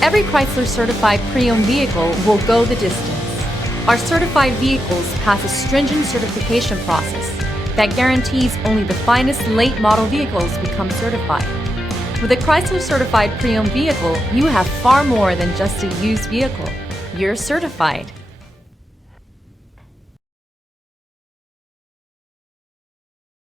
Every Chrysler certified pre-owned vehicle will go the distance. Our certified vehicles pass a stringent certification process that guarantees only the finest late model vehicles become certified. With a Chrysler certified pre-owned vehicle, you have far more than just a used vehicle. You're certified.